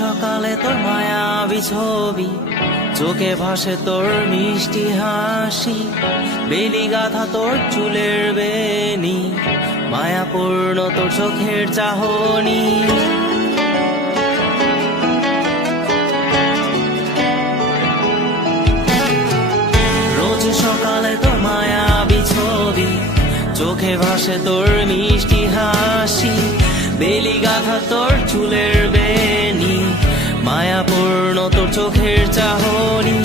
সকালে তোর মায়াবী ছবি, চোখে ভাসে তোর মিষ্টি হাসি, বেলি গাথা তোর চুলের বেনি, মায়াপূর্ণ তোর চোখের চাহনি। রোজ সকালে তোর মায়াবী ছবি, চোখে ভাসে তোর মিষ্টি হাসি, বেলি গাথা তোর চুলের বেনি, মায়াপূর্ণ তোর চোখের চাহনি।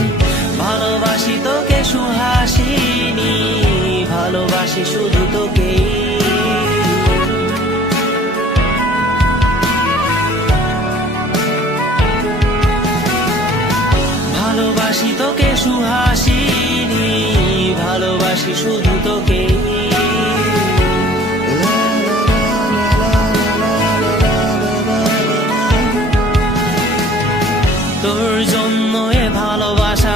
ভালোবাসি তোকে সুহাসিনী, ভালোবাসি শুধু তোকে। ভালোবাসি তোকে সুহাসিনী, ভালোবাসি শুধু তোকে। তোর জন্য এ ভালোবাসা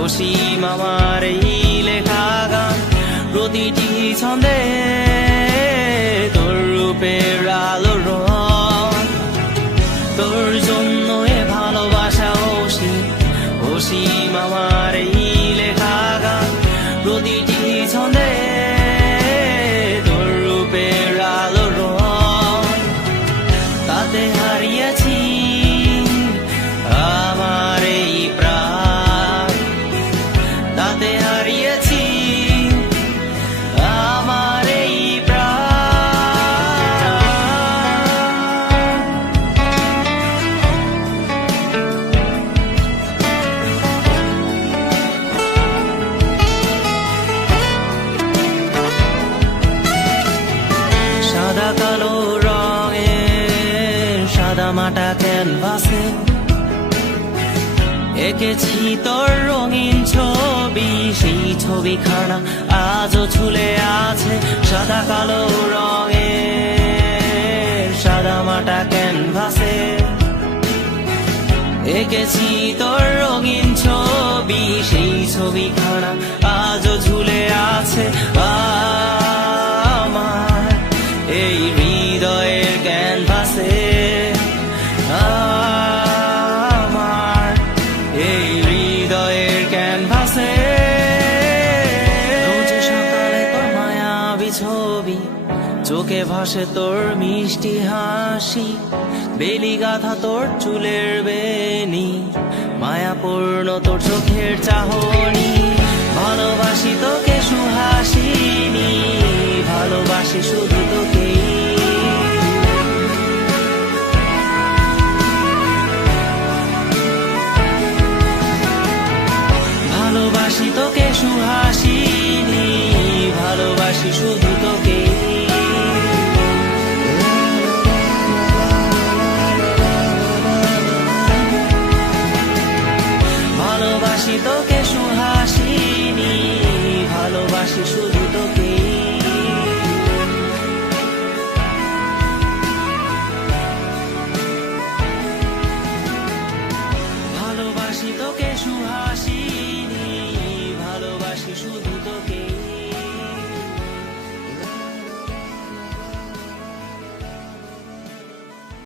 অসীম আমার এই লেখা গান, প্রতিটি ছন্দে তোর রূপের আলো রং। তোর জন্য এ ভালোবাসা অসীম আমার এই লেখা গান, প্রতিটি ছন্দে তোর রূপের আলো রং। তাতে হারিয়েছি আমার এই প্রাণ, তাতে হারিয়েছি আমার এই প্রাণ। সাদা কালো রঙের সাদা মাটা ক্যানভাসে এঁকেছি তোর রঙিন ছবি, সেই ছবিখানা আজও ঝুলে আছে। সাদা কালো রঙের সাদা মাটা ক্যানভাসে এঁকেছি তোর রঙিন ছবি, সেই ছবিখানা আজও ঝুলে আছে আমার এই হৃদয়ের ক্যানভাসে। এই হৃদয়ের ক্যানভাসে রোজ সকালে তোর মায়াবী ছবি, চোখে ভাসে তোর মিষ্টি হাসি, বেলি গাথা তোর চুলের বেনি, মায়াপূর্ণ তোর চোখের চাহনি। ভালোবাসি তোকে সুহাসিনী, ভালোবাসি শুধু তোকে। ভালোবাসি তোকে সুহাসিনী, ভালোবাসি শুধু তোকে। ভালোবাসি তোকে